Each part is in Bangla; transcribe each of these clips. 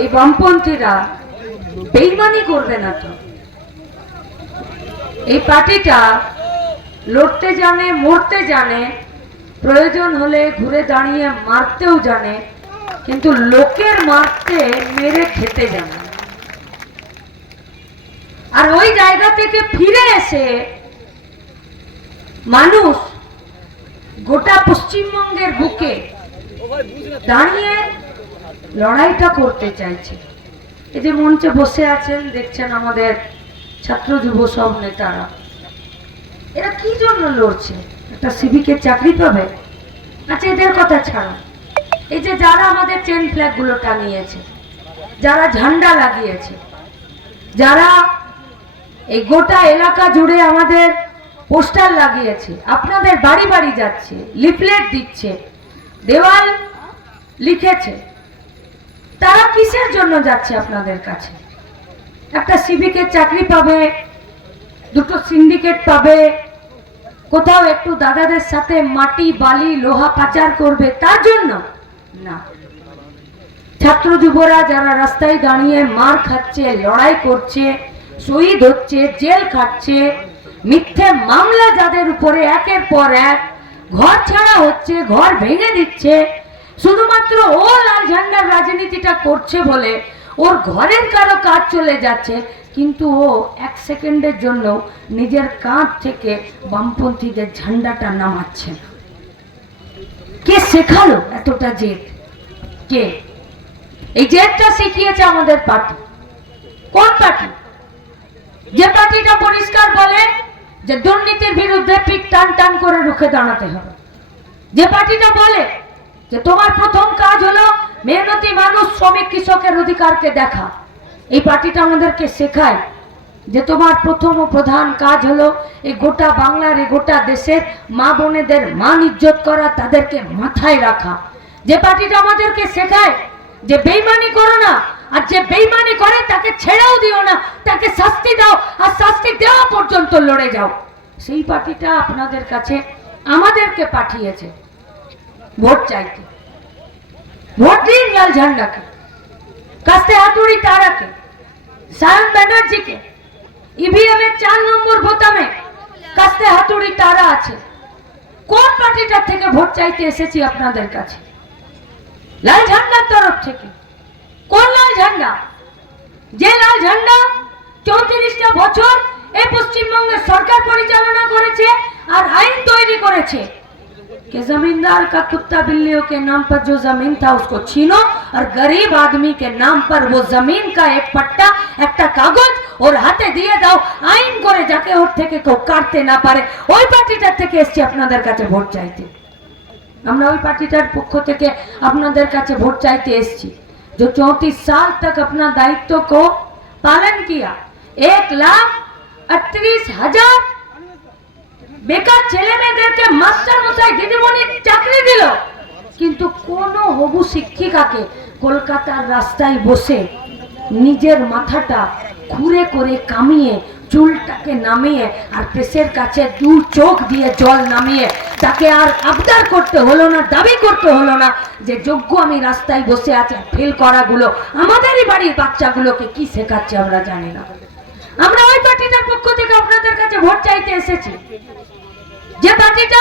এই বামপন্থীরা বেইমানি করবে না তো। এই পার্টিটা লড়তে জানে, মরতে জানে, প্রয়োজন হলে ঘুরে দাঁড়িয়ে মারতেও জানে, কিন্তু লোকের মারতে মেরে খেতে জানে। আর ওই জায়গা থেকে ফিরে এসে মানুষ গোটা পশ্চিমবঙ্গের বুকে দাঁড়িয়ে লড়াইটা করতে চাইছে। এই যে মঞ্চে বসে আছেন, দেখছেন আমাদের ছাত্র যুব সব নেতারা। এরা কি জন্য লড়ছে? একটা সিভিকের চাকরি পাবে? আচ্ছা এদের কথা ছাড়া? এই যে যারা আমাদের চেন ফ্ল্যাগগুলো টাঙিয়েছে যারা ঝান্ডা লাগিয়েছে, যারা এই গোটা এলাকা জুড়ে আমাদের পোস্টার লাগিয়েছে, আপনাদের বাড়ি বাড়ি যাচ্ছে লিফলেট দিচ্ছে, দেওয়াল লিখেছে। তারা কিসের জন্য যাচ্ছে আপনাদের কাছে? একটা সিভিকের চাকরি পাবে, দুটো সিন্ডিকেট পাবে, কোথাও একটু দাদাদের সাথে মাটি, বালি, লোহা পাচার করবে, তার জন্য? না। ছাত্র যুবরা যারা রাস্তায় দাঁড়িয়ে মার খাচ্ছে, লড়াই করছে, শহীদ হচ্ছে, জেল খাচ্ছে মিথ্যে মামলা যাদের উপরে একের পর এক, ঘর ছাড়া হচ্ছে, ঘর ভেঙে দিচ্ছে শুধুমাত্র ও লাল ঝান্ডার রাজনীতিটা করছে বলে ওর ঘরের কারও কাজ চলে যাচ্ছে, কিন্তু ও এক সেকেন্ডের জন্য নিজের কাঁধ থেকে বামপন্থীদের ঝান্ডাটা নামাচ্ছে। কে শেখালো এতটা জেদ? কে? এই জেদটা শিখিয়েছে আমাদের পার্টি। কোন পার্টি? যে পার্টিটা পরিষ্কার বলে যে দুর্নীতির বিরুদ্ধে পিক টান টান করে রুখে দাঁড়াতে হবে। যে পার্টিটা বলে যে তোমার প্রথম কাজ হলো মেহনতি মানুষ, শ্রমিক, কৃষকের অধিকারকে দেখা। এই পার্টিটা আমাদেরকে শেখায় যে তোমার প্রথম ও প্রধান কাজ হলো এই গোটা বাংলার, এই গোটা দেশের মা বোনেদের মান ইজ্জত করা, তাদেরকে মাথায় রাখা। যে পার্টিটা আমাদেরকে শেখায় যে বেইমানি করো না, আর যে বেইমানি করে তাকে ছেড়েও দিও না, তাকে শাস্তি দাও, আর শাস্তি দেওয়া পর্যন্ত লড়ে যাও। সেই পার্টিটা আপনাদের কাছে আমাদেরকে পাঠিয়েছে। ভোট চাইতে। ভোট দিন লাল ঝান্ডাকে, কাস্তে হাতুড়ি তারাকে, সায়ন ব্যানার্জিকে ইভিএম এর চার নম্বর বোতামে কাস্তে হাতুড়ি তারা আছে। কোন পার্টিটার থেকে ভোট চাইতে এসেছি আপনাদের কাছে? লাল ঝান্ডার তরফ থেকে। কোন লাল ঝান্ডা? যে লাল ঝান্ডা চৌত্রিশটা বছর এই পশ্চিমবঙ্গের সরকার পরিচালনা করেছে আর আইন তৈরি করেছে। कि जमींदार का कुत्ता बिल्लियों के नाम पर जो जमीन था उसको छीनो और गरीब आदमी के नाम पर वो जमीन का एक पट्टा একটা কাগজ ওর হাতে দিয়ে দাও আইন করে যাকে ওর থেকে কেউ কাটতে না পারে ওই পার্টিটার থেকে এসছি আপনাদের কাছে ভোট চাইতে আমরা ওই पार्टीटार पक्ष থেকে আপনাদের কাছে ভোট চাইতে এসেছি जो चौंतीस साल तक अपना दायित्व को पालन किया एक लाख अड़तीस हजार বেকার ছেলে মেয়েদেরকে মাস্টার মশাই দিদিমণি চাকরি দিল। কিন্তু কোন হবু শিক্ষিকাকে কলকাতার রাস্তায় বসে নিজের মাথাটা খুঁড়ে করে কামিয়ে, চুলটাকে নামিয়ে আর পেশের কাছে দু চোখ দিয়ে জল নামিয়ে তাকে আর আবদার করতে হলো না, দাবি করতে হলো না যে যোগ্য আমি রাস্তায় বসে আছে ফেল করাগুলো আমাদেরই বাড়ির বাচ্চাগুলোকে কি শেখাচ্ছে আমরা জানি না। আমরা ওই পার্টিটার পক্ষ থেকে আপনাদের কাছে ভোট চাইতে এসেছি। যে পার্টিটা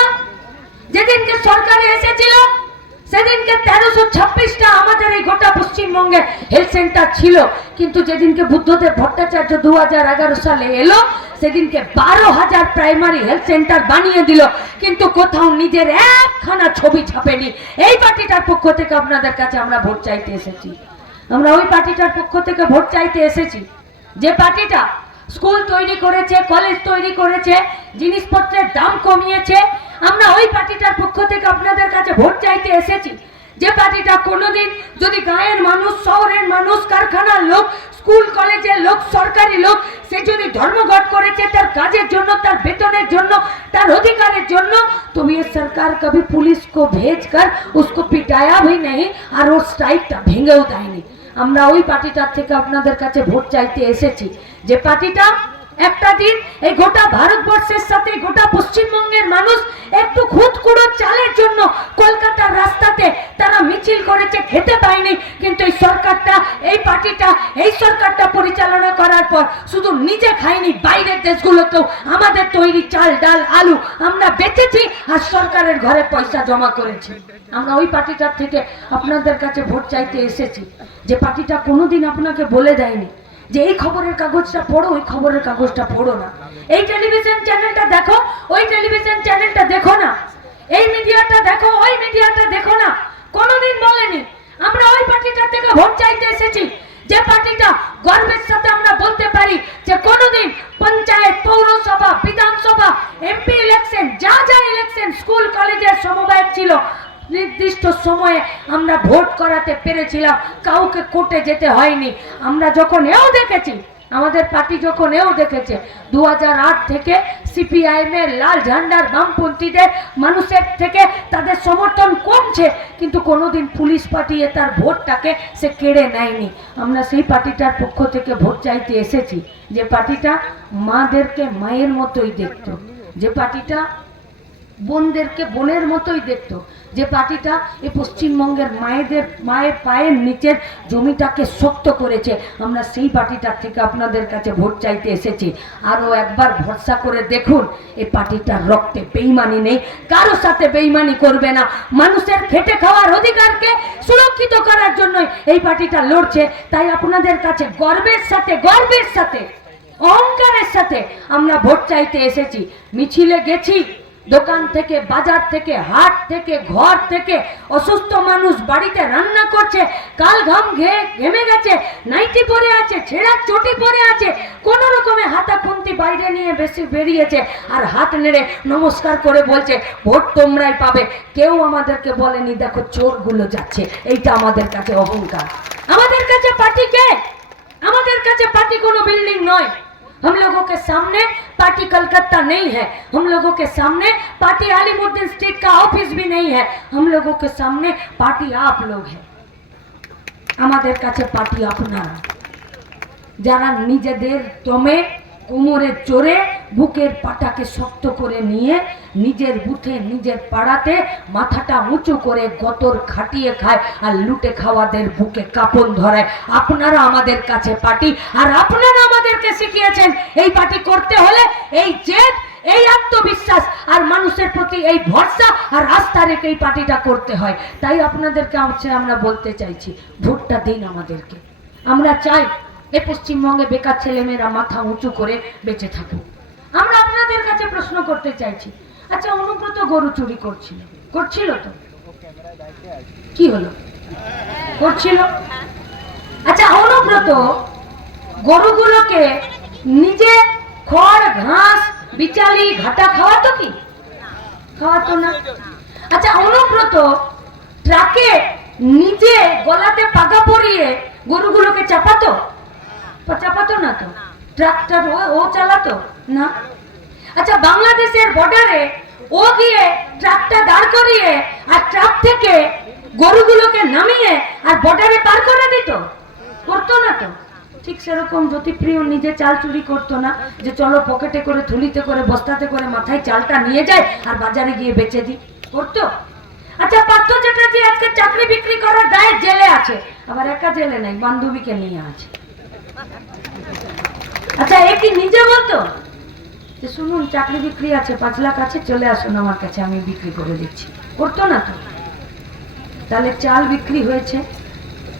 যেদিনকে সরকারে এসেছিল, সেদিনকে তেরোশো ছাব্বিশটা আমাদের এই গোটা পশ্চিমবঙ্গে হেলথ সেন্টার ছিল। কিন্তু যেদিনকে বুদ্ধদেব ভট্টাচার্য দু হাজার এগারো সালে এলো, সেদিনকে বারো হাজার প্রাইমারি হেলথ সেন্টার বানিয়ে দিল। কিন্তু কোথাও নিজের একখানা ছবি ছাপেনি। এই পার্টিটার পক্ষ থেকে আপনাদের কাছে আমরা ভোট চাইতে এসেছি। আমরা ওই পার্টিটার পক্ষ থেকে ভোট চাইতে এসেছি। যে পার্টিটা স্কুল তৈরি করেছে কলেজ তৈরি করেছে জিনিসপত্রের দাম কমিয়েছে আমরা ওই পার্টিটার পক্ষ থেকে আপনাদের কাছে ভোট চাইতে এসেছি যে পার্টিটা কোনোদিন যদি গায়ের মানুষ শহরের মানুষ কারখানার লোক স্কুল কলেজের লোক সরকারি লোক সে যদি ধর্মঘট করেছে তার কাজের জন্য তার বেতনের জন্য তার অধিকারের জন্য তো ये सरकार कभी पुलिस को भेजकर उसको पिटाया भी नहीं আর ওর স্ট্রাইকটা ভেঙেও দেয়নি আমরা ওই পার্টিটার থেকে আপনাদের কাছে ভোট চাইতে এসেছি। যে পার্টিটা একটা দিন এই গোটা ভারতবর্ষের সাথে, গোটা পশ্চিমবঙ্গের মানুষ একটু খুদ কুড়ো চালের জন্য কলকাতার রাস্তাতে তারা মিছিল করেছে, খেতে পায়নি। কিন্তু এই সরকারটা, এই পার্টিটা, এই সরকারটা পরিচালনা করার পর শুধু নিজে খায়নি, বাইরের দেশগুলোতেও। আমাদের তৈরি চাল, ডাল, আলু আমরা বেচেছি আর সরকারের ঘরে পয়সা জমা করেছি। আমরা ওই পার্টিটার থেকে আপনাদের কাছে ভোট চাইতে এসেছি। যে পার্টিটা কোনোদিন আপনাকে বলে দেয়নি। যে এই খবরের কাগজটা পড়ো, ওই খবরের কাগজটা পড়ো না। এই টেলিভিশন চ্যানেলটা দেখো, ওই টেলিভিশন চ্যানেলটা দেখো না। এই মিডিয়াটা দেখো, ওই মিডিয়াটা দেখো না। কোনোদিন বলেনি। আমরা ওই পার্টিটার থেকে ভোট চাইতে এসেছি যে পার্টিটা গর্বের সাথে আমরা বলতে পারি যে কোনোদিন পঞ্চায়েত, পৌরসভা, বিধানসভা, এমপি ইলেকশন যা যা ইলেকশন স্কুল কলেজের সমবায় ছিল নির্দিষ্ট সময়ে আমরা ভোট করাতে পেরেছিলাম, কাউকে কোর্টে যেতে হয়নি। আমরা যখন এও দেখেছি, আমাদের পার্টি যখন এও দেখেছে দু হাজার আট থেকে সিপিআইএম এর লাল ঝান্ডার বামপন্থীদের, মানুষের থেকে তাদের সমর্থন কমছে, কিন্তু কোনোদিন পুলিশ পাঠিয়ে তার ভোটটাকে সে কেড়ে নেয়নি। আমরা সেই পার্টিটার পক্ষ থেকে ভোট চাইতে এসেছি, যে পার্টিটা মাদেরকে মায়ের মতোই দেখতো, যে পার্টিটা বোনদেরকে বোনের মতোই দেখতো। যে পার্টিটা এই পশ্চিমবঙ্গের মায়েদের, মায়ের পায়ের নিচের জমিটাকে শক্ত করেছে। আমরা সেই পার্টিটার থেকে আপনাদের কাছে ভোট চাইতে এসেছি। আরও একবার ভরসা করে দেখুন, এই পার্টিটার রক্তে বেইমানি নেই, কারও সাথে বেইমানি করবে না। মানুষের খেটে খাওয়ার অধিকারকে সুরক্ষিত করার জন্য এই পার্টিটা লড়ছে। তাই আপনাদের কাছে গর্বের সাথে গর্বের সাথে, অহংকারের সাথে আমরা ভোট চাইতে এসেছি। মিছিলে গেছি দোকান থেকে, বাজার থেকে, হাট থেকে, ঘর থেকে অসুস্থ মানুষ বাড়িতে রান্না করছে, কাল ঘাম ঘেয়ে ঘেমে গেছে, নাইটি পরে আছে, ছেঁড়া চটি পরে আছে, কোন রকমে হাতা খুন্তি বাইরে নিয়ে বেশি বেরিয়েছে আর হাত নেড়ে নমস্কার করে বলছে, ভোট তোমরাই পাবে। কেউ আমাদেরকে বলেনি, দেখো চোরগুলো যাচ্ছে। এইটা আমাদের কাছে অহংকার। আমাদের কাছে পার্টি কে? আমাদের কাছে পার্টি কোনো বিল্ডিং নয়। हम लोगों के सामने पार्टी कलकत्ता नहीं है हम लोगों के सामने पार्टी आलिमुद्दीन स्ट्रीट का ऑफिस भी नहीं है हम लोगों के सामने पार्टी आप लोग है আমাদের কাছে পার্টি আপনারা যারা নিজেদের দমে কোমরে চড়ে বুকের পাটাকে শক্ত করে নিয়ে নিজের বুথে, নিজের পাড়াতে মাথাটা উঁচু করে গতর খাটিয়ে খায় আর লুটে খাওয়াদের বুকে কাপন ধরায়। আপনারা আমাদের কাছে পার্টি, আর আপনারা আমাদেরকে শিখিয়েছেন এই পার্টি করতে হলে এই জেদ, এই আত্মবিশ্বাস আর মানুষের প্রতি এই ভরসা আর আস্থা রেখে এই পার্টিটা করতে হয়। তাই আপনাদেরকে আমরা বলতে চাইছি, ভোটটা দিন আমাদেরকে। আমরা চাই এ পশ্চিমবঙ্গে বেকার ছেলেমেয়েরা মাথা উঁচু করে বেঁচে থাকুক। আমরা আপনাদের কাছে প্রশ্ন করতে চাইছি। আচ্ছা অনুব্রত গরু চুরি করছিল। করছিল তো? কি হলো? করছিল? আচ্ছা অনুব্রত গরুগুলোকে নিজে খড়, ঘাস, বিচালি, ঘাটা খাওয়াতো কি? খাওয়াতো না। আচ্ছা অনুব্রত ট্রাকে নিজে গলাতে পাগা পরিয়ে গরুগুলোকে চাপাতো? চাপাতো না তো? ট্রাকটার ও ও চালাতো? না? আচ্ছা বাংলাদেশের বর্ডারে ও গিয়ে ট্রাকটা দাঁড় করিয়ে আর ট্রাক থেকে গরুগুলোকে নামিয়ে আর বর্ডারে পার করে দিত? করতো না তো। ঠিক সেরকম জ্যোতিপ্রিয় নিজে চাল চুরি করতো না যে চলো পকেটে করে থুলিতে করে, বস্তাতে করে, মাথায় চালটা নিয়ে যায় আর বাজারে গিয়ে বেচে দিই। করতো? আচ্ছা পার্থ চ্যাটার্জি আজকে চাকরি বিক্রি করার দায়ে জেলে আছে। আবার একা জেলে নেই, বান্ধবীকে নিয়ে আছে। আচ্ছা এ কি নিজে বলতো? শুনুন, চাকরি বিক্রি আছে, পাঁচ লাখ আছে, চলে আসুন আমার কাছে, আমি বিক্রি করে দিচ্ছি। করতো না তো? তাহলে চাল বিক্রি হয়েছে,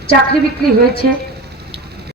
চাকরি বিক্রি হয়েছে